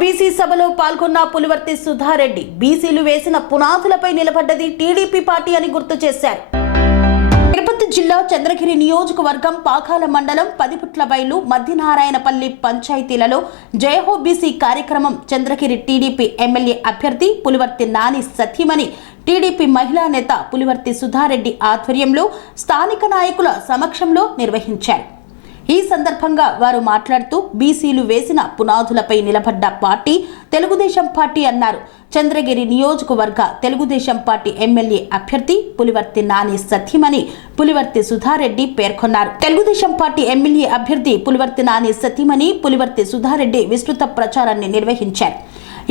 BC సభలో పాల్గొన్న పులివర్తి సుధారెడ్డి బీసీలు వేసిన పునాదులపై నిలబడ్డది టీడీపీ పార్టీ అని గుర్తు చేశారు. తిరుపతి జిల్లా చంద్రగిరి నియోజకవర్గం పాకాల మండలం పదిపుట్ల బయలు మధ్యనారాయణపల్లి పంచాయతీలలో జయహో బీసీ కార్యక్రమం చంద్రగిరి టీడీపీ ఎమ్మెల్యే అభ్యర్థి పులివర్తి నాని సతీమణి టీడీపీ మహిళా నేత పులివర్తి సుధారెడ్డి ఆధ్వర్యంలో స్థానిక నాయకుల సమక్షంలో నిర్వహించారు. ఈ సందర్భంగా వారు మాట్లాడుతూ బీసీలు వేసిన పునాదులపై నిలబడ్డ పార్టీ తెలుగుదేశం పార్టీ అన్నారు. చంద్రగిరి నియోజకవర్గ తెలుగుదేశం పార్టీ ఎమ్మెల్యే అభ్యర్థి పులివర్తి నాని సత్యమని పులివర్తి సుధారెడ్డి పేర్కొన్నారు. తెలుగుదేశం పార్టీ ఎమ్మెల్యే అభ్యర్థి పులివర్తి నాని సత్యమని పులివర్తి సుధారెడ్డి విస్తృత ప్రచారాన్ని నిర్వహించారు.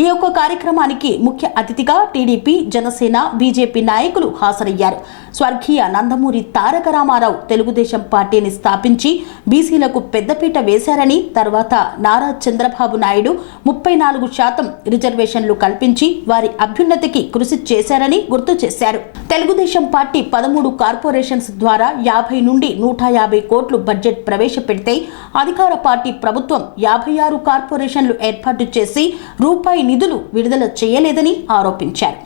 ఈ యొక్క కార్యక్రమానికి ముఖ్య అతిథిగా టీడీపీ జనసేన బీజేపీ నాయకులు హాజరయ్యారు. స్వర్గీయ నందమూరి తారక రామారావు తెలుగుదేశం పార్టీని స్థాపించి బీసీలకు పెద్దపీట వేశారని తర్వాత నారా చంద్రబాబు నాయుడు ముప్పై నాలుగు శాతం రిజర్వేషన్లు కల్పించి వారి అభ్యున్నతికి కృషి చేశారని గుర్తు చేశారు. తెలుగుదేశం పార్టీ పదమూడు కార్పొరేషన్స్ ద్వారా యాభై నుండి నూట యాభై కోట్లు బడ్జెట్ ప్రవేశపెడితే అధికార పార్టీ ప్రభుత్వం యాభై ఆరు కార్పొరేషన్లు ఏర్పాటు చేసి రూపాయి నిధులు విడుదల చేయలేదని ఆరోపించారు.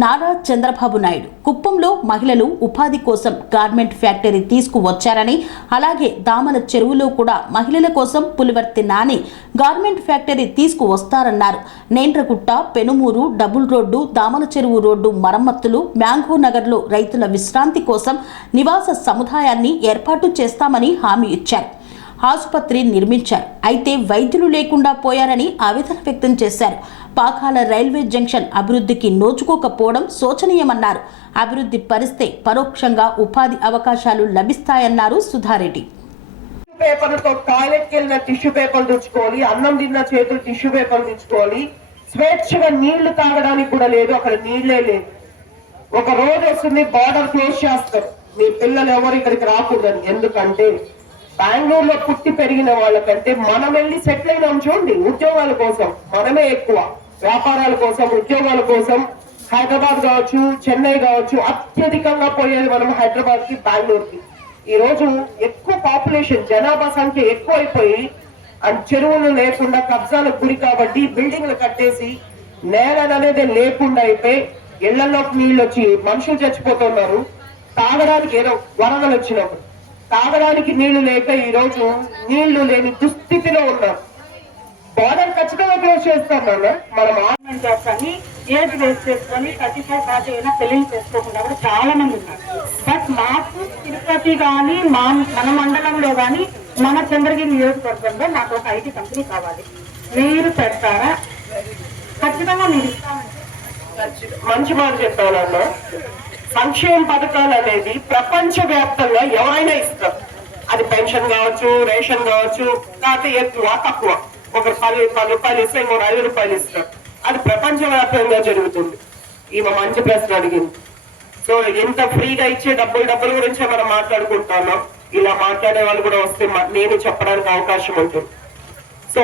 నారా చంద్రబాబు నాయుడు కుప్పంలో మహిళలు ఉపాధి కోసం గార్మెంట్ ఫ్యాక్టరీ తీసుకువచ్చారని అలాగే దామల చెరువులో కూడా మహిళల కోసం Pulivarthi Nani garment factory తీసుకువస్తారన్నారు. Nendragunta Penumuru double road Damala Cheruvu road మరమ్మతులు మ్యాంగో నగర్లో రైతుల విశ్రాంతి కోసం నివాస సముదాయాన్ని ఏర్పాటు చేస్తామని హామీ ఇచ్చారు. ఆసుపత్రి నిర్మించారు. అయితే వైద్యులు లేకుండా పోయారని ఆవేదన వ్యక్తం చేశారు. పాకాల రైల్వే జంక్షన్ అభివృద్ధికి నోచుకోకపోవడం శోచనీయమన్నారు. అభివృద్ధి పరిస్తే పరోక్షంగా ఉపాధి అవకాశాలు లభిస్తాయన్నారు సుధారెడ్డి. పేపర్లతో టాయిలెట్కి వెళ్ళిన టిష్యూ పేపర్లు తెచ్చుకోవాలి అన్నం తిన్న చేతులు టిష్యూ పేపర్లు తెచ్చుకోవాలి. స్వేచ్ఛగా నీళ్ళు తాగడానికి కూడా లేదు అక్కడ నీళ్ళే లేదు ఒక రోజు వస్తుంది బార్డర్ క్లోజ్ చేస్తారు. మీ పిల్లలు ఎవరు ఇక్కడికి రాకూడదని. ఎందుకంటే బెంగళూరులో పుట్టి పెరిగిన వాళ్ళకంటే మనం వెళ్ళి సెటిల్ అయినాం చూడండి ఉద్యోగాల కోసం. మనమే ఎక్కువ. వ్యాపారాల కోసం ఉద్యోగాల కోసం. హైదరాబాద్ కావచ్చు చెన్నై కావచ్చు అత్యధికంగా పోయేది మనం హైదరాబాద్కి బెంగళూరు కి ఈ రోజు ఎక్కువ పాపులేషన్ జనాభా సంఖ్య ఎక్కువ అయిపోయి అండ్ చెరువులు లేకుండా కబ్జాలకు గురి కాబట్టి బిల్డింగ్లు కట్టేసి నేల అనేది లేకుండా అయిపోయి ఇళ్ళలోకి నీళ్ళు వచ్చి మనుషులు చచ్చిపోతున్నారు. తాగడానికి ఏదో వరదలు వచ్చినప్పుడు. తాగడానికి నీళ్ళు లేక ఈ రోజు నీళ్ళు లేని దుస్థితిలో ఉన్నారు బార్డర్ ఖచ్చితంగా క్లోజ్ చేస్తాం నాన్న. మనం ఆ- గవర్నమెంట్ జాబ్స్ ఏజ్ వేస్ట్ చేసుకొని థర్టీ ఫైవ్ ఫార్టీ అయినా పెళ్ళి చేసుకోకుండా కూడా చాలా మంది ఉన్నారు. బట్ మాకు తిరుపతి కానీ మా మన మండలంలో కానీ మన చంద్రగిరి నియోజకవర్గంలో నాకు ఒక ఐటీ కంపెనీ కావాలి. మీరు పెడతారా? ఖచ్చితంగా మీరు ఇస్తామంటే మంచి మాట చెప్పానన్న సంక్షేమ పథకాలు అనేది ప్రపంచ వ్యాప్తంగా ఎవరైనా ఇస్తారు. అది పెన్షన్ కావచ్చు రేషన్ కావచ్చు కాకపోతే ఎక్కువ తక్కువ. ఒకరు పది పది రూపాయలు ఇస్తే ఇంకొక ఐదు రూపాయలు ఇస్తారు. అది ప్రపంచ వ్యాప్తంగా జరుగుతుంది. ఈమె మంచి ప్రశ్న అడిగింది. సో ఎంత ఫ్రీగా ఇచ్చే డబ్బులు డబ్బుల గురించే మనం మాట్లాడుకుంటున్నాం. ఇలా మాట్లాడే వాళ్ళు కూడా వస్తే నేను చెప్పడానికి అవకాశం ఉంటుంది. సో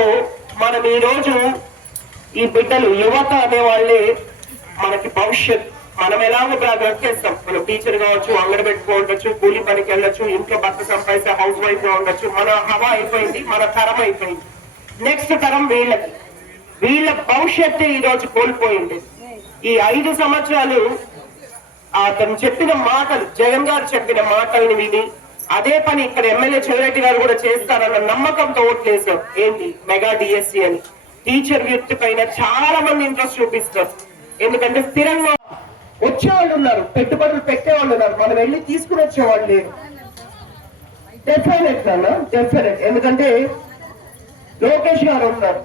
మనం ఈ రోజు ఈ బిడ్డలు యువత అనే వాళ్ళే మనకి భవిష్యత్ మనం ఎలాగో చేస్తాం మనం టీచర్ కావచ్చు అంగడి పెట్టుకోవచ్చు కూలి పనికి వెళ్ళొచ్చు ఇంట్లో భర్త సంపాదిస్తే హౌస్ వైఫ్గా ఉండొచ్చు మన హవా అయిపోయింది మన తరం అయిపోయింది. నెక్స్ట్ తరం వీళ్ళకి. వీళ్ళ భవిష్యత్తు ఈ రోజు కోల్పోయింది ఈ ఐదు సంవత్సరాలు అతను చెప్పిన మాటలు జగన్ గారు చెప్పిన మాటల్ని విని అదే పని ఇక్కడ ఎమ్మెల్యే చెవిరెడ్డి గారు కూడా చేస్తారన్న నమ్మకంతో ఓట్లేసాం ఏంటి? మెగా డిఎస్సి అని. టీచర్ వృత్తి పైన చాలా మంది ఇంట్రెస్ట్ చూపిస్తారు. ఎందుకంటే స్థిరంగా వచ్చేవాళ్ళు ఉన్నారు. పెట్టుబడులు పెట్టేవాళ్ళు ఉన్నారు. మనం వెళ్ళి తీసుకుని వచ్చేవాళ్ళు లేరు. డెఫినెట్ నాన్న డెఫినెట్ ఎందుకంటే లోకేష్ గారు ఉన్నారు.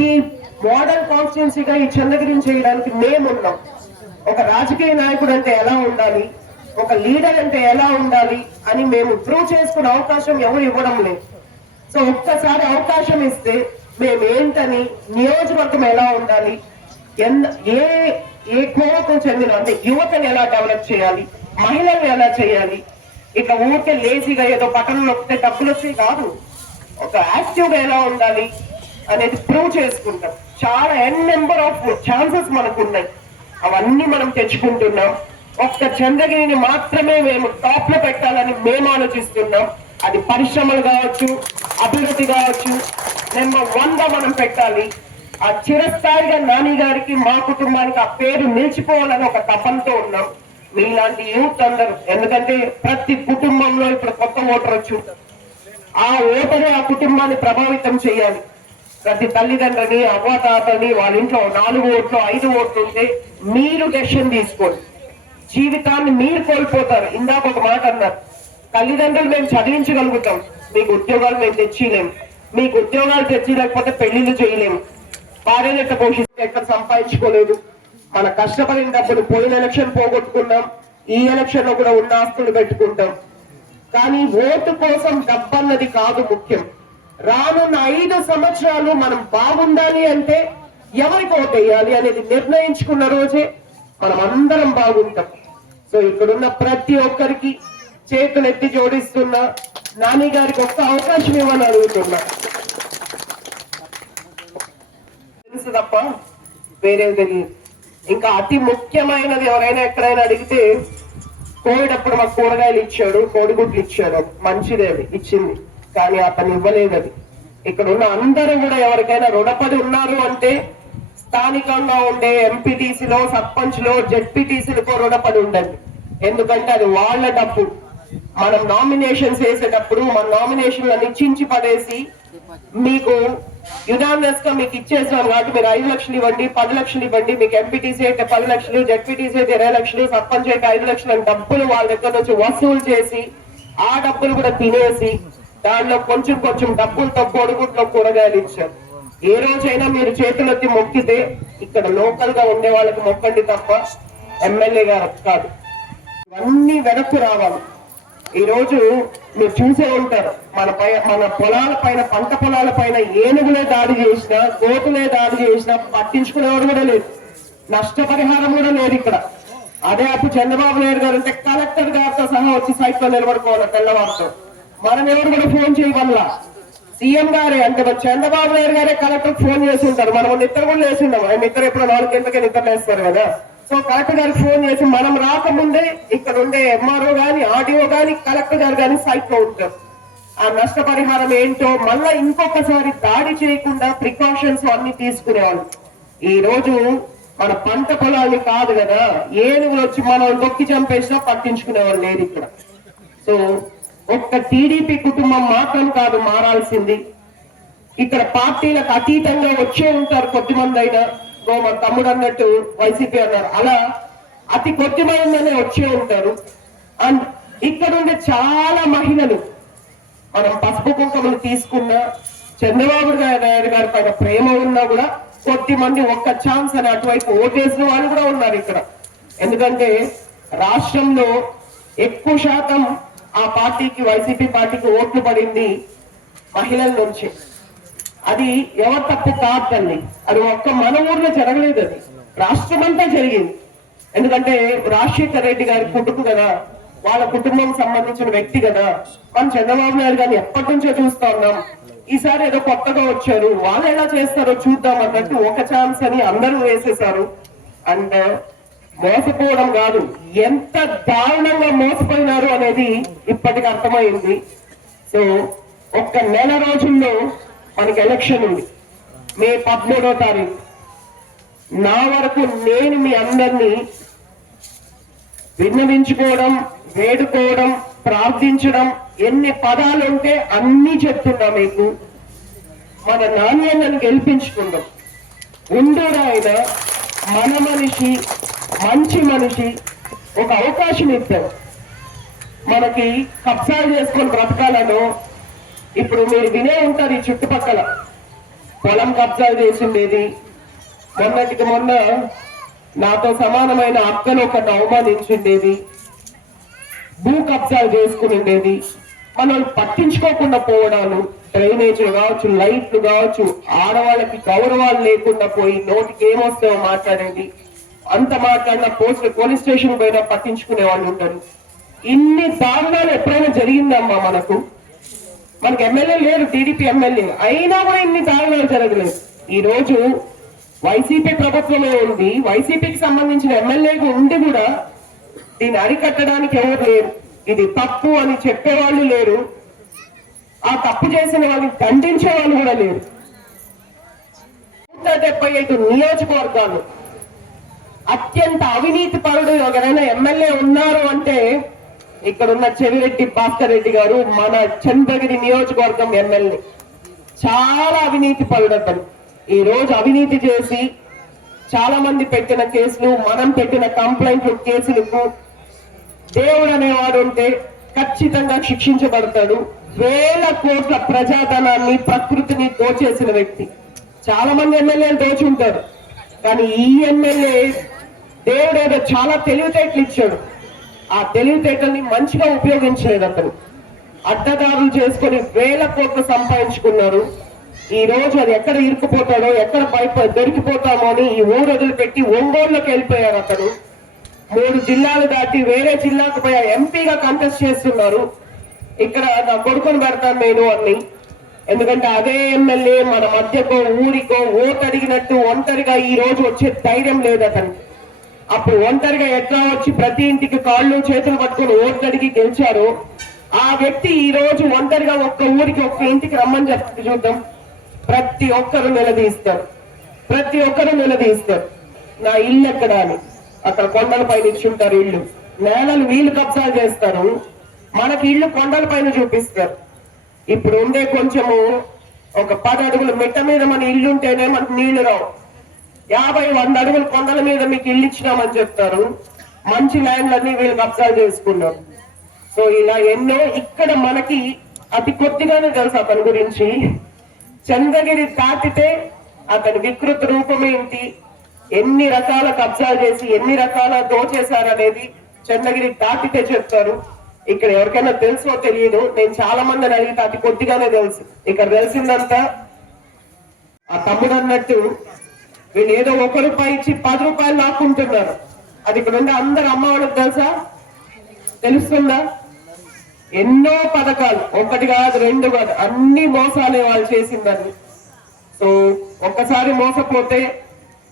ఈ మోడల్ కాన్స్టిట్యున్సీగా ఈ చంద్రగిరిని చేయడానికి మేము ఉన్నాం. ఒక రాజకీయ నాయకుడు అంటే ఎలా ఉండాలి? ఒక లీడర్ అంటే ఎలా ఉండాలి? అని మేము ప్రూవ్ చేసుకునే అవకాశం ఎవరు ఇవ్వడం లేదు. సో ఒక్కసారి అవకాశం ఇస్తే మేము ఏంటని నియోజకవర్గం ఎలా ఉండాలి? ఎన్- ఏ ఏ కోవకు చెందిన అంటే యువతను ఎలా డెవలప్ చేయాలి? మహిళలు ఎలా చేయాలి? ఇట్లా ఊరికే లేజీగా ఏదో బటన్ నొక్కితే డబ్బులు వచ్చి కాదు. ఒక యాక్టివ్గా ఎలా ఉండాలి అనేది ప్రూవ్ చేసుకుంటాం. చాలా ఎన్ నెంబర్ ఆఫ్ ఛాన్సెస్ మనకు ఉన్నాయి. అవన్నీ మనం తెచ్చుకుంటున్నాం. ఒక్క చంద్రగిరిని మాత్రమే మేము టాప్లో పెట్టాలని మేము ఆలోచిస్తున్నాం. అది పరిశ్రమలు కావచ్చు అభివృద్ధి కావచ్చు నెంబర్ వన్గా మనం పెట్టాలి. ఆ చిరస్థాయిగా నాని గారికి మా కుటుంబానికి ఆ పేరు నిలిచిపోవాలని ఒక తపంతో ఉన్నాం. మీలాంటి యూత్ అందరూ ఎందుకంటే ప్రతి కుటుంబంలో ఇప్పుడు కొత్త ఓటర్ వచ్చి ఆ ఓటరే ఆ కుటుంబాన్ని ప్రభావితం చేయాలి. ప్రతి తల్లిదండ్రుని అవ్వతాతని వాళ్ళ ఇంట్లో నాలుగు ఓట్లు ఐదు ఓట్లు ఉంటే మీరు డెసిషన్ తీసుకోండి. జీవితాన్ని మీరు కోల్పోతారు. ఇందాక ఒక మాట అన్నారు. తల్లిదండ్రులు మేము చదివించగలుగుతాం. మీకు ఉద్యోగాలు మేము తెచ్చిలేము మీకు ఉద్యోగాలు తెచ్చి లేకపోతే పెళ్ళిళ్ళు చేయలేము. భార్యను ఎట్లా పోషిస్తే ఎక్కడ సంపాదించుకోలేదు. మన కష్టపడిన డబ్బులు పోయిన ఎలక్షన్ పోగొట్టుకున్నాం. ఈ ఎలక్షన్లో కూడా ఉన్న ఆస్తులు పెట్టుకుంటాం. కానీ ఓటు కోసం డబ్బన్నది కాదు ముఖ్యం. రానున్న ఐదు సంవత్సరాలు మనం బాగుండాలి అంటే ఎవరికి ఓటు వేయాలి అనేది నిర్ణయించుకున్న రోజే మనం అందరం బాగుంటాం. సో ఇక్కడున్న ప్రతి ఒక్కరికి చేతులు ఎత్తి జోడిస్తున్నా నాని గారికి ఒక్క అవకాశం ఇవ్వాలని అడుగుతున్నా. తెలుసు తప్ప వేరే తెలియదు. ఇంకా అతి ముఖ్యమైనది ఎవరైనా ఎక్కడైనా అడిగితే కోవిడ్ అప్పుడు మాకు కూరగాయలు ఇచ్చాడు కోడిగుడ్లు ఇచ్చాడు. మంచిదే అది ఇచ్చింది. కానీ అతను ఇవ్వలేదు అది. ఇక్కడ ఉన్న అందరూ కూడా ఎవరికైనా రుణపడి ఉన్నారు అంటే స్థానికంగా ఉండే ఎంపీటీసీలో సర్పంచ్లో జెడ్పీటీసీలకో రుణపడి ఉండండి. ఎందుకంటే అది వాళ్ళ డబ్బు. మనం నామినేషన్స్ వేసేటప్పుడు మన నామినేషన్లు నిశ్చించి పడేసి మీకు యునానిమస్గా మీకు ఇచ్చేసాం కాబట్టి మీరు ఐదు లక్షలు ఇవ్వండి పది లక్షలు ఇవ్వండి మీకు ఎంపీటీసీ అయితే పది లక్షలు జడ్పీటీసీ అయితే ఇరవై లక్షలు సర్పంచ్ అయితే ఐదు లక్షలు డబ్బులు వాళ్ళ దగ్గర నుంచి వసూలు చేసి ఆ డబ్బులు కూడా తినేసి దానిలో కొంచెం కొంచెం డబ్బులతో పొడుగుట్లో కూరగాయలు ఇచ్చారు. ఏ రోజైనా మీరు చేతులెత్తి మొక్కితే ఇక్కడ లోకల్గా ఉండే వాళ్ళకి మొక్కండి తప్ప ఎమ్మెల్యే గారు కాదు. ఇవన్నీ వెనక్కు రావాలి. ఈ రోజు మీరు చూసే ఉంటారు. మన పై మన పొలాల పైన పంట పొలాల పైన ఏనుగులే దాడి చేసినా గోతులే దాడి చేసినా పట్టించుకునేవాడు కూడా లేదు నష్టపరిహారం కూడా లేదు ఇక్కడ. అదే అప్పుడు చంద్రబాబు నాయుడు గారు అంటే కలెక్టర్ గారితో సహా వచ్చి సైట్లో నిలబడుకోవాలి తెల్లవారుతో. మనం ఎవరు కూడా ఫోన్ చేయవల్ల సీఎం గారే అంటే చంద్రబాబు నాయుడు గారే కలెక్టర్ ఫోన్ చేసి ఉంటారు. మనం నిద్ర కూడా చేసి ఆయన నిద్ర ఎప్పుడు నాలుగు గంటలకే నిద్ర వేస్తారు కదా. సో కలెక్టర్ గారు ఫోన్ చేసి మనం రాకముందే ఇక్కడ ఉండే ఎంఆర్ఓ గాని ఆర్డీఓ గాని కలెక్టర్ గారు గాని సైట్లో ఉంటారు. ఆ నష్టపరిహారం ఏంటో మళ్ళా ఇంకొకసారి దాడి చేయకుండా ప్రికాషన్స్ అన్ని తీసుకునేవాళ్ళు ఈ రోజు మన పంట పొలాన్ని కాదు కదా ఏనుగులు వచ్చి మనం దొక్కి చంపేసినా పట్టించుకునేవాళ్ళు లేదు ఇక్కడ. సో ఒక్క టీడీపీ కుటుంబం మాత్రం కాదు మారాల్సింది. ఇక్కడ పార్టీలకు అతీతంగా వచ్చే ఉంటారు కొద్దిమంది అయినా. ఓ మన తమ్ముడు అన్నట్టు వైసీపీ అన్నారు. అలా అతి కొద్ది వచ్చే ఉంటారు. అండ్ ఇక్కడ ఉండే చాలా మహిళలు మనం పసుపు కుంకుమలు తీసుకున్న చంద్రబాబు నాయుడు గారి పైన ప్రేమ ఉన్నా కూడా కొద్ది మంది ఒక్క ఛాన్స్ అని అటువైపు ఓటేసిన వాళ్ళు కూడా ఉన్నారు ఇక్కడ. ఎందుకంటే రాష్ట్రంలో ఎక్కువ శాతం ఆ పార్టీకి వైసీపీ పార్టీకి ఓట్లు పడింది మహిళల నుంచి. అది ఎవరి తప్పు కాదు తల్లి అది ఒక్క మన ఊర్లో జరగలేదు అది. రాష్ట్రమంతా జరిగింది. ఎందుకంటే రాజశేఖర రెడ్డి గారి కొడుకు కదా వాళ్ళ కుటుంబం సంబంధించిన వ్యక్తి కదా. మనం చంద్రబాబు నాయుడు గారిని ఎప్పటి నుంచో చూస్తా ఉన్నాం. ఈసారి ఏదో కొత్తగా వచ్చారు. వాళ్ళు ఎలా చేస్తారో చూద్దాం అన్నట్టు ఒక ఛాన్స్ అని అందరూ వేసేశారు. అండ్ మోసపోవడం కాదు ఎంత దారుణంగా మోసపోయినారు అనేది ఇప్పటికి అర్థమైంది. సో ఒక్క నెల రోజుల్లో మనకి ఎలక్షన్ ఉంది. మే పదమూడో తారీఖు. నా వరకు నేను మీ అందరినీ విన్నవించుకోవడం వేడుకోవడం ప్రార్థించడం ఎన్ని పదాలు ఉంటే అన్ని చెప్తున్నా మీకు. మన నాణ్యతను గెలిపించుకుందాం. ఉండడు ఆయన మన మనిషి మంచి మనిషి ఒక అవకాశం ఇద్దాం మనకి కబ్జాలు చేసుకొని బ్రతకాలను ఇప్పుడు మీరు వినే ఉంటారు ఈ చుట్టుపక్కల. పొలం కబ్జాలు చేసిండేది. మొన్నటికి మొన్న నాతో సమానమైన అక్కను ఒకటి అవమానించిండేది. భూ కబ్జాలు చేసుకునిండేది. మనం పట్టించుకోకుండా పోవడాలు డ్రైనేజీలు కావచ్చు లైట్లు కావచ్చు ఆడవాళ్ళకి గౌరవాలు లేకుండా పోయి నోటికి ఏమొస్తాయో మాట్లాడేది. అంత మాట్లాడిన పోస్టు పోలీస్ స్టేషన్ పోయినా పట్టించుకునే వాళ్ళు ఉంటారు. ఇన్ని దారుణాలు ఎప్పుడైనా జరిగిందమ్మా మనకు? మనకి ఎమ్మెల్యే లేరు టీడీపీ ఎమ్మెల్యే అయినా కూడా ఇన్ని దారుణాలు జరగలేదు. ఈ రోజు వైసీపీ ప్రభుత్వమే ఉంది. వైసీపీకి సంబంధించిన ఎమ్మెల్యేగా ఉండి కూడా దీన్ని అరికట్టడానికి ఎవరు లేరు. ఇది తప్పు అని చెప్పేవాళ్ళు లేరు. ఆ తప్పు చేసిన వాళ్ళని ఖండించే వాళ్ళు కూడా లేరు. డెబ్బై ఐదు నియోజకవర్గాలు. అత్యంత అవినీతి పరుడు ఎవరైనా ఎమ్మెల్యే ఉన్నారు అంటే ఇక్కడ ఉన్న చెవిరెడ్డి భాస్కర్ రెడ్డి గారు మన చంద్రగిరి నియోజకవర్గం ఎమ్మెల్యే. చాలా అవినీతి పరుడు ఈ రోజు అవినీతి చేసి చాలా మంది పెట్టిన కేసులు మనం పెట్టిన కంప్లైంట్లు కేసులకు దేవుడు అనేవాడు ఉంటే ఖచ్చితంగా శిక్షించబడతాడు. వేల కోట్ల ప్రజాధనాన్ని ప్రకృతిని దోచేసిన వ్యక్తి. చాలా మంది ఎమ్మెల్యేలు దోచుంటారు. కానీ ఈ ఎమ్మెల్యే దేవుడు ఏదో చాలా తెలివితేటలు ఇచ్చాడు. ఆ తెలివితేటల్ని మంచిగా ఉపయోగించలేదు అతను అడ్డదారులు చేసుకొని వేల కోట్లు సంపాదించుకున్నారు. ఈ రోజు అది ఎక్కడ ఇరుక్కుపోతాడో ఎక్కడ బయట దొరికిపోతామో అని ఈ ఊరు వదిలిపెట్టి ఒంగోలులోకి వెళ్ళిపోయారు అతను. మూడు జిల్లాలు దాటి వేరే జిల్లాకు పోయా ఎంపీగా కంటెస్ట్ చేస్తున్నారు. ఇక్కడ నా కొడుకుని పెడతాను నేను అని ఎందుకంటే అదే ఎమ్మెల్యే మన మధ్యకో ఊరికో ఓటడిగినట్టు అడిగినట్టు ఒంటరిగా ఈ రోజు వచ్చే ధైర్యం లేదు అతనికి. అప్పుడు ఒంటరిగా ఎట్లా వచ్చి ప్రతి ఇంటికి కాళ్ళు చేతులు పట్టుకొని ఓట్లు గెలిచారు ఆ వ్యక్తి ఈ రోజు ఒంటరిగా ఒక్క ఊరికి ఒక్క ఇంటికి రమ్మని చెప్పి చూద్దాం. ప్రతి ఒక్కరు నిలదీస్తారు. ప్రతి ఒక్కరు నిలదీస్తారు. నా ఇల్లు ఎక్కడ అని. అక్కడ కొండల పైన ఇచ్చుంటారు ఇల్లు. నేలలు వీళ్ళు కబ్జా చేస్తారు. మనకి ఇల్లు కొండల పైన చూపిస్తారు. ఇప్పుడు ఉండే కొంచెము ఒక పది అడుగులు మిట్ట మీద మన ఇల్లు ఉంటేనే మనకు నీళ్ళు రావు. యాభై వంద అడుగుల కొండల మీద మీకు ఇల్లు ఇచ్చినామని చెప్తారు. మంచి ల్యాండ్లన్నీ వీళ్ళు కబ్జా చేసుకున్నారు. సో ఇలా ఎన్నో ఇక్కడ మనకి అతి కొద్దిగానే తెలుసు అతని గురించి. చంద్రగిరి దాటితే అతని వికృత రూపం ఏంటి? ఎన్ని రకాల కబ్జా చేసి ఎన్ని రకాల దోచేశారనేది చంద్రగిరి దాటితే చెప్తారు. ఇక్కడ ఎవరికైనా తెలుసో తెలియదు నేను చాలా మందిని అడిగితే అతి కొద్దిగానే తెలుసు. ఇక్కడ తెలిసిందంతా ఆ తమ్ముడు అన్నట్టు వీళ్ళు ఏదో ఒక రూపాయి ఇచ్చి పది రూపాయలు లాక్కుంటున్నారు. అది ఇక్కడ ఉండే అందరు అమ్మ వాళ్ళకి తెలుసా? తెలుస్తుందా? ఎన్నో పథకాలు. ఒకటి కాదు రెండు కాదు అన్ని మోసాలే వాళ్ళు చేసిందని సో ఒక్కసారి మోసపోతే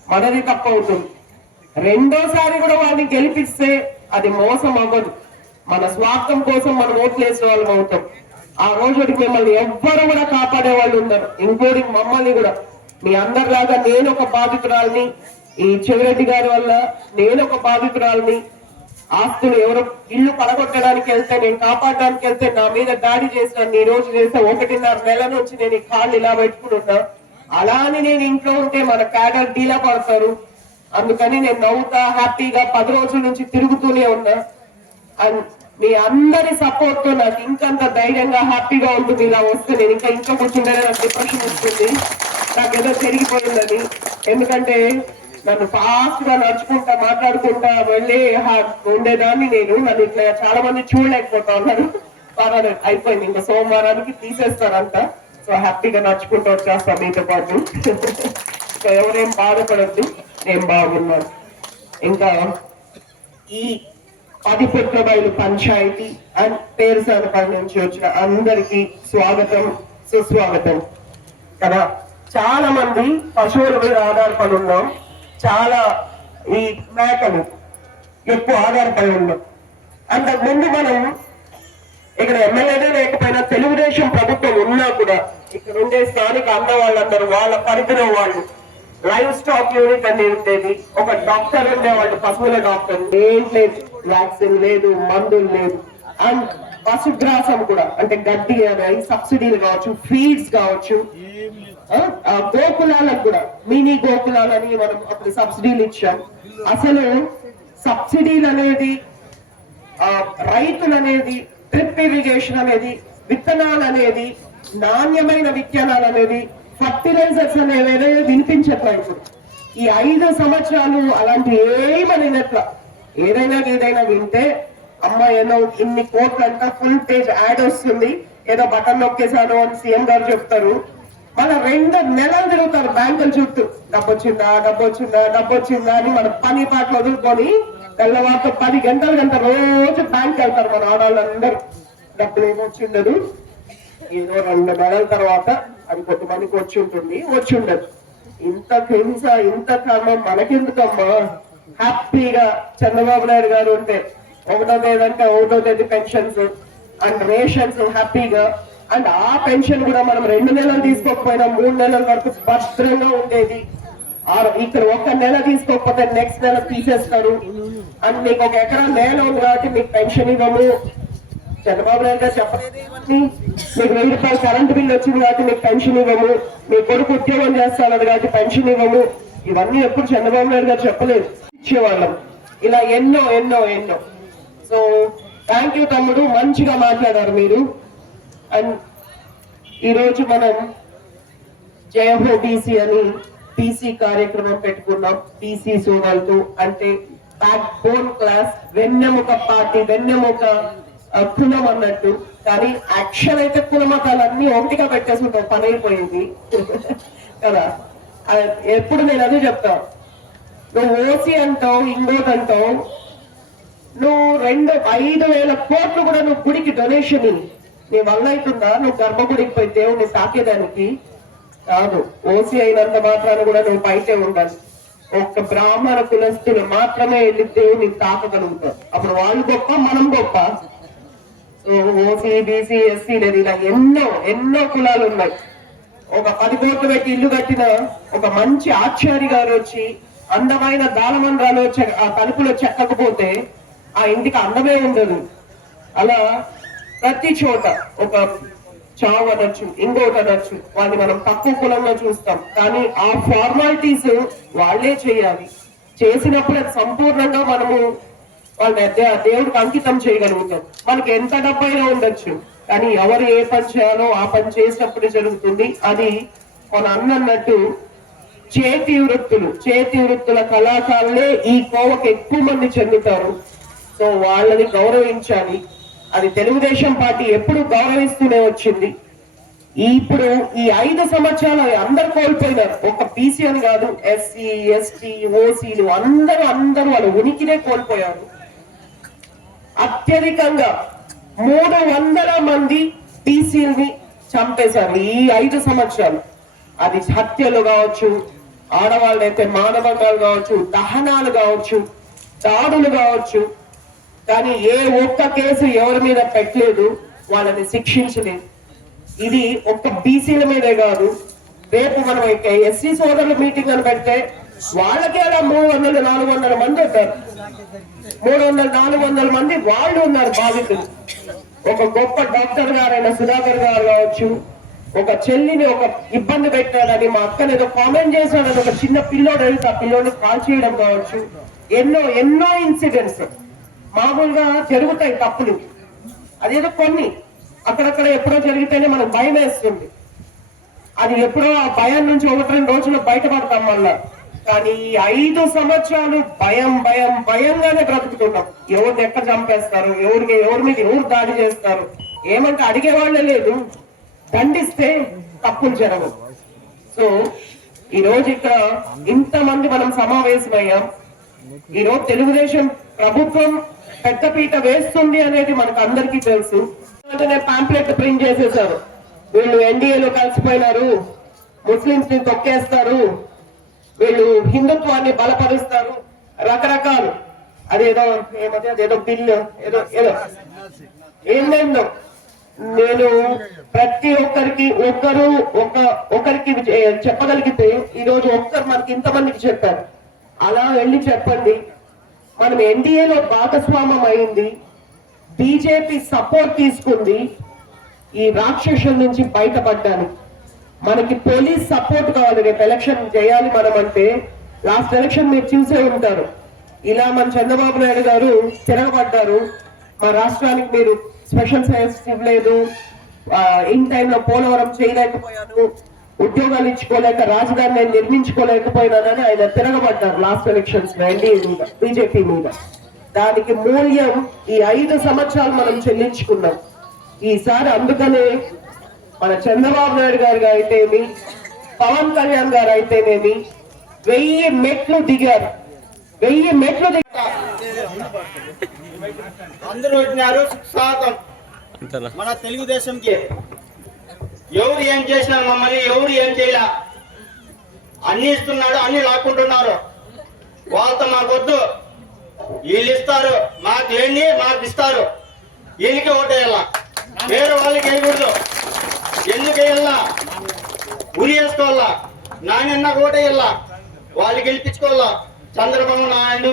మనది తప్పు అవుతుంది రెండోసారి కూడా వాళ్ళని గెలిపిస్తే అది మోసం అవ్వదు. మన స్వార్థం కోసం మనం ఓట్లేసే వాళ్ళం అవుతాం. ఆ రోజుకి మిమ్మల్ని ఎవ్వరు కూడా కాపాడే వాళ్ళు ఉండరు ఇంక్లూడింగ్ మమ్మల్ని కూడా. మీ అందరిలాగా నేను ఒక బాధితురాలని ఈ చెవిరెడ్డి గారి వల్ల నేను ఒక బాధితురాలని ఆస్తులు ఎవరో ఇల్లు పడగొట్టడానికి వెళ్తే నేను కాపాడడానికి వెళ్తే నా మీద దాడి చేసిన ఈ రోజు చేస్తే ఒకటిన్నర నెల నుంచి నేను ఈ కాళ్ళు ఇలా పెట్టుకుని ఉన్నా అలా అని నేను ఇంట్లో ఉంటే మన క్యాడర్ డీలా పడతారు. అందుకని నేను నవ్వుతా హ్యాపీగా పది రోజుల నుంచి తిరుగుతూనే ఉన్నా. అండ్ మీ అందరి సపోర్ట్తో నాకు ఇంకంత ధైర్యంగా హ్యాపీగా ఉంటుంది ఇలా వస్తే. నేను ఇంకా ఇంకా కూర్చుంటేనే నాకు డిప్రెషన్ వస్తుంది. నాకు ఏదో పెరిగిపోయిందని ఎందుకంటే నన్ను ఫాస్ట్గా నడుచుకుంటా మాట్లాడుకుంటా వెళ్ళి హా- ఉండేదాన్ని నేను. నన్ను ఇట్లా చాలా మంది చూడలేకపోతా ఉన్నారు పర్వాలేదు అయిపోయింది. ఇంకా సోమవారానికి తీసేస్తారంట. సో హ్యాపీగా నడుచుకుంటూ వచ్చేస్తా మీతో పాటు. సో ఎవరేం బాధపడద్దు. నేను బాగున్నాను. ఇంకా ఈ పది బయలు పంచాయతీ అండ్ పేరుసానపల్లి నుంచి వచ్చిన అందరికి స్వాగతం సుస్వాగతం. కదా చాలా మంది పశువుల మీద ఆధారపడి ఉన్నాం. చాలా ఈ మేకలు ఎక్కువ ఆధారపడి ఉన్నాం. అంతకు ముందు మనం ఇక్కడ ఎమ్మెల్యేనే లేకపోయినా తెలుగుదేశం ప్రభుత్వం ఉన్నా కూడా ఇక్కడ ఉండే స్థానిక అన్న వాళ్ళందరూ వాళ్ళ పరిధిలో వాళ్ళు లైవ్ స్టాక్ యూనిట్ అనేది ఉండేది. ఒక డాక్టర్ ఉండేవాళ్ళు పశువుల డాక్టర్. ఏం లేదు. వ్యాక్సిన్ లేదు మందులు లేదు. అండ్ పశుగ్రాసం కూడా అంటే గడ్డి అని సబ్సిడీలు కావచ్చు ఫీడ్స్ కావచ్చు. గోకులాలకు కూడా మినీ గోకులాలని మనం అప్పుడు సబ్సిడీలు ఇచ్చాం. అసలు సబ్సిడీలు అనేది ఆ, రైతులు అనేది డ్రిప్ ఇరిగేషన్ అనేది విత్తనాలు అనేది నాణ్యమైన విత్తనాలు అనేది ఫర్టిలైజర్స్ అనేవి ఏదైనా వినిపించట్లా ఈ ఐదు సంవత్సరాలు అలాంటి ఏమనినట్ల ఏదైనా ఏదైనా వింటే అమ్మ ఏదో ఇన్ని కోట్లంతా ఫుల్ పేజ్ యాడ్ వస్తుంది. ఏదో బటన్ నొక్కేశాను అని సీఎం గారు చెప్తారు. మళ్ళీ రెండు నెలలు తిరుగుతారు బ్యాంకులు చుట్టూ. డబ్బు వచ్చిందా డబ్బు వచ్చిందా డబ్బు వచ్చిందా అని మన పని పాటలు వదులుకొని తెల్లవారితో పది గంటలు గంట రోజు బ్యాంక్ వెళ్తారు మన ఆడవాళ్ళందరూ డబ్బులు ఏమొచ్చిండదు ఏదో రెండు నెలల తర్వాత అది కొంతమందికి వచ్చి ఉంటుంది వచ్చి ఉండదు. ఇంత హింస ఇంత క్రమం మనకెందుకమ్మా? హ్యాపీగా చంద్రబాబు నాయుడు గారు ఉంటే ఒకటో తేదీ అంటే ఒకటో తేదీ పెన్షన్స్ అండ్ రేషన్స్ హ్యాపీగా. అండ్ ఆ పెన్షన్ కూడా మనం రెండు నెలలు తీసుకోకపోయినా మూడు నెలల వరకు భద్రంగా ఉండేది. ఇక్కడ ఒక నెల తీసుకోకపోతే నెక్స్ట్ నెల తీసేస్తారు అండ్ మీకు ఒక ఎకరా నేల ఉంది కాబట్టి మీకు పెన్షన్ ఇవ్వము. చంద్రబాబు నాయుడు గారు చెప్పలేదు మీకు వెయ్యి రూపాయలు కరెంట్ బిల్ వచ్చింది కాబట్టి మీకు పెన్షన్ ఇవ్వము. మీ కొడుకు ఉద్యోగం చేస్తాడు కాబట్టి పెన్షన్ ఇవ్వము. ఇవన్నీ ఎప్పుడు చంద్రబాబు నాయుడు గారు చెప్పలేదు. ఇచ్చేవాళ్ళం. ఇలా ఎన్నో ఎన్నో ఎన్నో. సో థ్యాంక్ యూ తమ్ముడు. మంచిగా మాట్లాడారు మీరు. అండ్ ఈరోజు మనం జయహో బీసీ అని బీసీ కార్యక్రమం పెట్టుకున్నాం. బీసీ సోదరులతో. అంటే బ్యాక్ బోన్ క్లాస్ వెన్నెముక పార్టీ వెన్నెముక కులం అన్నట్టు. కానీ యాక్షన్ అయితే కులమతాలన్నీ ఒంటిగా పెట్టేసుకుంటాం. పని అయిపోయింది. కదా? ఎప్పుడు నేను అదే చెప్తా. నువ్వు ఓసి అంటావు ఇంకోటి అంటావు. నువ్వు రెండు ఐదు వేల కోట్లు కూడా నువ్వు గుడికి డొనేషన్ నీ వల్ల అవుతుందా? నువ్వు గర్భగుడికి పోయి దేవుణ్ణి సాకేదానికి? కాదు. ఓసి అయినంత మాత్రాన కూడా నువ్వు బయటే ఉండాలి. ఒక్క బ్రాహ్మణ కులస్తులు మాత్రమే వెళ్ళి దేవుని తాకగలుగుతారు. అప్పుడు వాళ్ళు గొప్ప మనం గొప్ప. ఓసీ బీసీ ఎస్సీ లేదు ఇలా ఎన్నో ఎన్నో కులాలు ఉన్నాయి. ఒక పది కోట్లు పెట్టి ఇల్లు కట్టిన ఒక మంచి ఆచార్య గారు వచ్చి అందమైన దానమండ్రాలు ఆ తలుపులో చెక్కకపోతే ఆ ఇంటికి అందమే ఉండదు. అలా ప్రతి చోట ఒక చావు అనొచ్చు ఇంకోటి అనొచ్చు వాళ్ళని మనం తక్కువ కులంలో చూస్తాం. కానీ ఆ ఫార్మాలిటీస్ వాళ్ళే చేయాలి. చేసినప్పుడు అది సంపూర్ణంగా మనము వాళ్ళని దే- దేవుడికి అంకితం చేయగలుగుతాం. మనకి ఎంత డబ్బైనా ఉండొచ్చు. కానీ ఎవరు ఏ పని చేయాలో ఆ పని చేసినప్పుడు జరుగుతుంది. అది మన అన్నట్టు చేతి వృత్తులు. చేతి వృత్తుల కళాకారులే ఈ కోవకు ఎక్కువ మంది చెందుతారు. సో వాళ్ళని గౌరవించాలి. అది తెలుగుదేశం పార్టీ ఎప్పుడు గౌరవిస్తూనే వచ్చింది. ఇప్పుడు ఈ ఐదు సంవత్సరాలు అందరు కోల్పోయినారు. ఒక బీసీ అని కాదు ఎస్సీ ఎస్టీ ఓసీలు అందరూ అందరూ వాళ్ళ ఉనికినే కోల్పోయారు. అత్యధికంగా మూడు వందల మంది పిసిల్ని చంపేశారు ఈ ఐదు సంవత్సరాలు. అది హత్యలు కావచ్చు ఆడవాళ్ళైతే మానవకాలు కావచ్చు దహనాలు కావచ్చు దాడులు కావచ్చు. కానీ ఏ ఒక్క కేసు ఎవరి మీద పెట్టలేదు వాళ్ళని శిక్షించలేదు. ఇది ఒక్క బీసీల మీదే కాదు రేపు మనం ఎస్సీ సోదరుల మీటింగ్ అని పెడితే వాళ్ళకే అలా మూడు వందల నాలుగు వందల మంది ఉంటారు. మూడు వందల నాలుగు వందల మంది వాళ్ళు ఉన్నారు బాధితులు. ఒక గొప్ప డాక్టర్ గారైన సుధాకర్ గారు కావచ్చు ఒక చెల్లిని ఒక ఇబ్బంది పెట్టాడని మా అక్కని ఏదో కామెంట్ చేశాడని ఒక చిన్న పిల్లోడు వెళ్తే ఆ పిల్లోడిని కాల్ చేయడం కావచ్చు. ఎన్నో ఎన్నో ఇన్సిడెంట్స్. మామూలుగా జరుగుతాయి తప్పులు. అదేదో కొన్ని. అక్కడక్కడ ఎప్పుడో జరిగితేనే మనకు భయం వేస్తుంది అది ఎప్పుడో ఆ భయం నుంచి ఒకటి రెండు రోజులు బయటపడతాం మళ్ళీ కానీ ఐదు సంవత్సరాలు భయం భయం భయంగానే బ్రతుకుతున్నాం. ఎవరిని ఎక్కడ చంపేస్తారు? ఎవరికి ఎవరి మీద ఎవరు దాడి చేస్తారు? ఏమంటే అడిగే వాళ్ళే లేదు. దండిస్తే తప్పులు జరగవు. సో ఈ రోజు ఇక్కడ ఇంతమంది మనం సమావేశమయ్యాం. ఈ రోజు తెలుగుదేశం ప్రభుత్వం పెద్దపీట వేస్తుంది అనేది మనకు అందరికీ తెలుసు. వెంటనే పాంప్లెట్ ప్రింట్ చేసేసారు వీళ్ళు ఎన్డీఏలో కలిసిపోయినారు. ముస్లింస్ని తొక్కేస్తారు. వీళ్ళు హిందుత్వాన్ని బలపరుస్తారు రకరకాలు. అదేదో ఏమది ఏదో బిల్లు ఏదో ఏదో. ఏందేందో? నేను ప్రతి ఒక్కరికి ఒక్కరు ఒక ఒకరికి చెప్పగలిగితే ఈ రోజు ఒక్కరు మనకి ఇంతమందికి చెప్పారు. అలా వెళ్ళి చెప్పండి. మనం ఎన్డీఏలో భాగస్వామ్యం అయింది. బీజేపీ సపోర్ట్ తీసుకుంది. ఈ రాక్షసుల నుంచి బయటపడ్డాను మనకి పోలీస్ సపోర్ట్ కావాలి. రేపు ఎలక్షన్ చేయాలి మనం అంటే లాస్ట్ ఎలక్షన్ మీరు చూసే ఉంటారు. ఇలా మన చంద్రబాబు నాయుడు గారు తిరగబడ్డారు. మా రాష్ట్రానికి మీరు స్పెషల్ సర్వీస్ ఇవ్వలేదు. ఇన్ టైంలో పోలవరం చేయలేకపోయాను ఉద్యోగాలు ఇచ్చుకోలేక రాజధాని నేను నిర్మించుకోలేకపోయినానని ఆయన తిరగబడ్డారు లాస్ట్ ఎలక్షన్స్లో ఎన్డీఏ మీద బీజేపీ మీద. దానికి మూల్యం ఈ ఐదు సంవత్సరాలు మనం చెల్లించుకున్నాం. ఈసారి అందుకనే మన చంద్రబాబు నాయుడు గారు అయితేమి పవన్ కళ్యాణ్ గారు అయితేనేమి వెయ్యి మెట్లు దిగారు. వెయ్యి మెట్లు దిగారు అందరూ వచ్చినారు స్వాగతం. మన తెలుగుదేశంకి. ఎవరు ఏం చేసినా మమ్మల్ని ఎవరు ఏం చేయలే. అన్ని ఇస్తున్నాడు అన్ని లాక్కుంటున్నారు. వాళ్ళతో మాకొద్దు వీళ్ళు ఇస్తారు మాకు లేని మాకు ఇస్తారు. వీళ్ళకి ఓటేయాల? వేరే వాళ్ళకి వేయకూడదు. ఎందుకు వేయాలా ఉరి వేసుకోవాలా కూడా ఓటేయాలా వాళ్ళు? గెలిపించుకోవాలా? చంద్రబాబు నాయుడు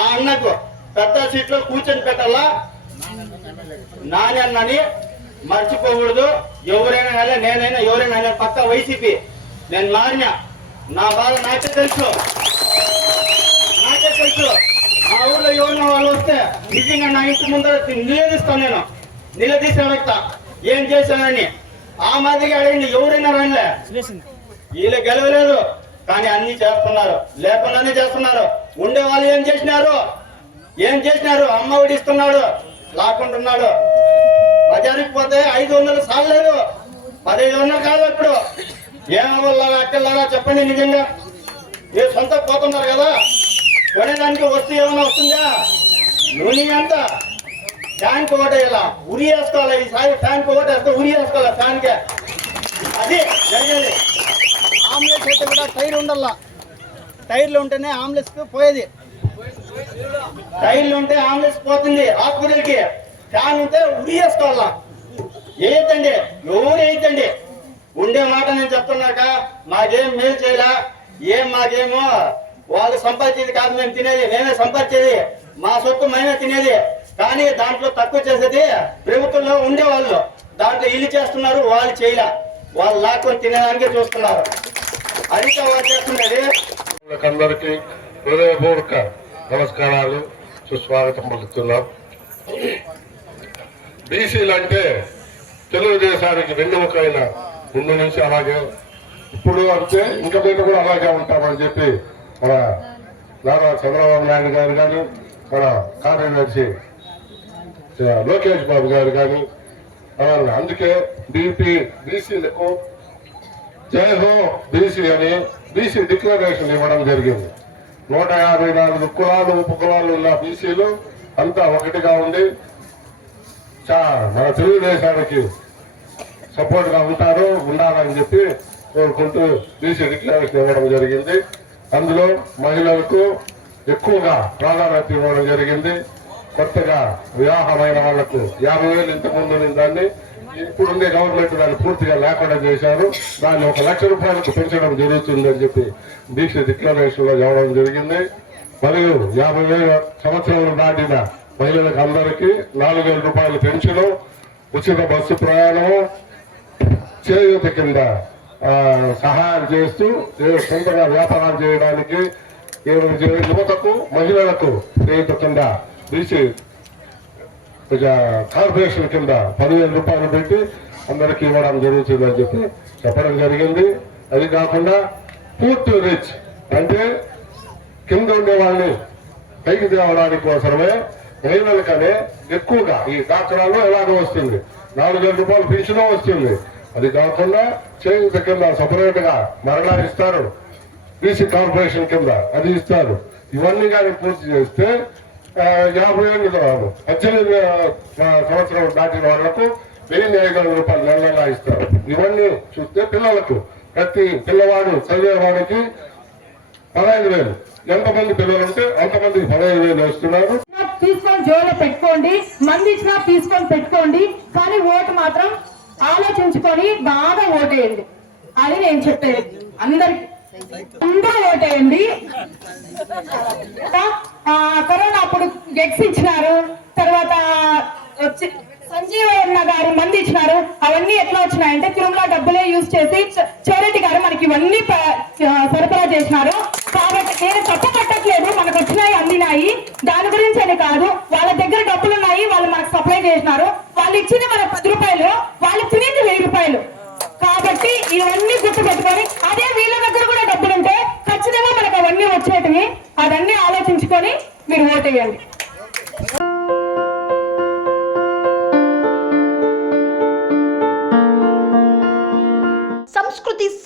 ఆ అన్నకు పెద్ద సీట్లో కూర్చొని పెట్టాలా? నాని అన్నని మర్చిపోకూడదు. ఎవరైనా కానీ నేనైనా ఎవరైనా కానీ పక్క వైసీపీ. నేను మారిన. నా బాధ నాకే తెలుసు. నాకే తెలుసు. మా ఊర్లో ఎవరిన వాళ్ళు వస్తే నిజంగా నా ఇంటి ముందర నిలదీస్తాను నేను. నిలదీసి అడుగుతా. ఏం చేశానని. ఆ మాదిరిగా అడగండి ఎవరైనా రండిలే వీళ్ళు గెలవలేదు కానీ అన్ని చేస్తున్నారు. లేకుండానే చేస్తున్నారు. ఉండే వాళ్ళు ఏం చేసినారు? ఏం చేసినారు? అమ్మ ఇస్తున్నాడు లాక్కుంటున్నాడు బజారుకి పోతే ఐదు వందలు సాలలేదు పదహైదు వందలు కాదు ఇప్పుడు. ఏమవ్వాలా అక్కర్లారా చెప్పండి నిజంగా. మీరు సొంత పోతున్నారు కదా. కొనేదానికి వస్తూ ఏమైనా వస్తుందా? నూనె ఫ్యాన్కి ఓటేయాల ఉరి వేసుకోవాలి? ఈసారి ఫ్యాన్కి ఓటేస్తే ఉరి వేసుకోవాలి ఫ్యాన్కే అది జరిగేది. ఆమ్లెట్ అయితే కూడా టైర్ ఉండాల? టైర్లు ఉంటేనే ఆమ్లెట్స్ పోయేది. టైర్లు ఉంటే ఆంబులెన్స్ పోతుంది హాస్పిటల్కి. ఫ్యాన్ ఉంటే ఉరి వేసుకోవాలా? వేయద్దండి ఎవరు వేయద్దండి ఉండే మాట నేను చెప్తున్నాక మాకేం మేలు చేయలా? ఏం మాకేమో వాళ్ళు సంపాదించేది కాదు మేము తినేది మేమే సంపాదించేది. మా సొత్తు మేమే తినేది. కానీ దాంట్లో తక్కువ చేసేది ప్రభుత్వంలో ఉండేవాళ్ళు. దాంట్లో ఇల్లు చేస్తున్నారు వాళ్ళు చేయలే. వాళ్ళు లాక్కొని తినేదానికే చూస్తున్నారు. అది వాళ్ళు చేస్తున్నది. అందరికీ హృదయపూర్వక నమస్కారాలు. సుస్వాగతం పలుకుతున్నాం. బీసీలు అంటే తెలుగుదేశానికి వెన్నుముకైన ముందు నుంచి అలాగే. ఇప్పుడు అంటే ఇంకా మీద కూడా అలాగే ఉంటామని చెప్పి మన నారా చంద్రబాబు నాయుడు గారు కానీ మన కార్యదర్శి లోకేష్ బాబు గారు కానీ అందుకే బీపీ బీసీలకు జై హో బీసీ అని బీసీ డిక్లరేషన్ ఇవ్వడం జరిగింది. నూట యాభై నాలుగు కులాలు ఉపకులాలు ఉన్న బీసీలు అంతా ఒకటిగా ఉండి చా మన తెలుగుదేశానికి సపోర్ట్గా ఉంటారు ఉండాలని చెప్పి కోరుకుంటూ బీసీ డిక్లరేషన్ ఇవ్వడం జరిగింది. అందులో మహిళలకు ఎక్కువగా ప్రాధాన్యత ఇవ్వడం జరిగింది. కొత్తగా వివాహమైన వాళ్ళకు యాభై వేలు ఇంతకుముందు దాన్ని ఇప్పుడుండే గవర్నమెంట్ దాన్ని పూర్తిగా లేకుండా చేశారు. దాన్ని ఒక లక్ష రూపాయలకు పెంచడం జరుగుతుంది అని చెప్పి దీక్ష డిక్లరేషన్లో ఇవ్వడం జరిగింది. మరియు యాభై వేల సంవత్సరాలు దాటిన మహిళలకు అందరికీ నాలుగు వేల రూపాయలు పెన్షన్ ఉచిత బస్సు ప్రయాణం చేయూత కింద సహాయం చేస్తూ సొంతగా సొంతంగా వ్యాపారాలు చేయడానికి ఏమైనా యువతకు మహిళలకు చేయూత కింద బీసీ ఇక కార్పొరేషన్ కింద పదివేల రూపాయలు పెట్టి అందరికీ ఇవ్వడం జరుగుతుందని చెప్పి చెప్పడం జరిగింది. అది కాకుండా పూర్తి రిచ్ అంటే కింద ఉండే వాళ్ళని పైకి తేవడానికి కోసమే మహిళలకనే ఎక్కువగా ఈ దాఖలాల్లో ఎలాగో వస్తుంది. నాలుగు వేల రూపాయలు పెన్షన్ వస్తుంది. అది కాకుండా చేయుత కింద సపరేట్గా మరలా ఇస్తారు. బీసీ కార్పొరేషన్ కింద అది ఇస్తారు. ఇవన్నీ కానీ పూర్తి చేస్తే యాభై ఏళ్ళు పద్దెనిమిది సంవత్సరం దాటిన వాళ్ళకు వెయ్యి ఐదు వందల రూపాయలు నెలలా ఇస్తారు. ఇవన్నీ చూస్తే పిల్లలకు ప్రతి పిల్లవాడు చదివేవాడికి పదహైదు వేలు. ఎంతమంది పిల్లలు ఉంటే అంతమందికి పదహైదు వేలు వేస్తున్నారు. తీసుకొని జోలో పెట్టుకోండి. మంది ఇచ్చినా తీసుకొని పెట్టుకోండి. కానీ ఓటు మాత్రం ఆలోచించుకొని బాగా ఓటేయండి. అని నేను చెప్పేది. అందరికి. అందరూ ఓటేయండి. కరోనా అప్పుడు ఎగ్స్ ఇచ్చినారు తర్వాత వచ్చి సంజీవన్న గారు మంది ఇచ్చినారు అవన్నీ ఎట్లా వచ్చినాయంటే తిరుమల డబ్బులే యూజ్ చేసి చోరెడ్డి గారు మనకి ఇవన్నీ సరఫరా చేసినారు. కాబట్టి నేను తప్పపట్టట్లేదు మనకు వచ్చినాయి అందినాయి. దాని గురించి అని కాదు వాళ్ళ దగ్గర డబ్బులు ఉన్నాయి వాళ్ళు మనకు సప్లై చేసినారు. వాళ్ళు ఇచ్చింది మన పది రూపాయలు వాళ్ళు తిని వెయ్యి రూపాయలు కాబట్టి ఇవన్నీ గుర్తు పెట్టుకొని అదే వీళ్ళ దగ్గర కూడా డబ్బులు ఉంటే ఖచ్చితంగా మనకు అవన్నీ వచ్చేటివి అవన్నీ ఆలోచించుకొని మీరు ఓటేయండి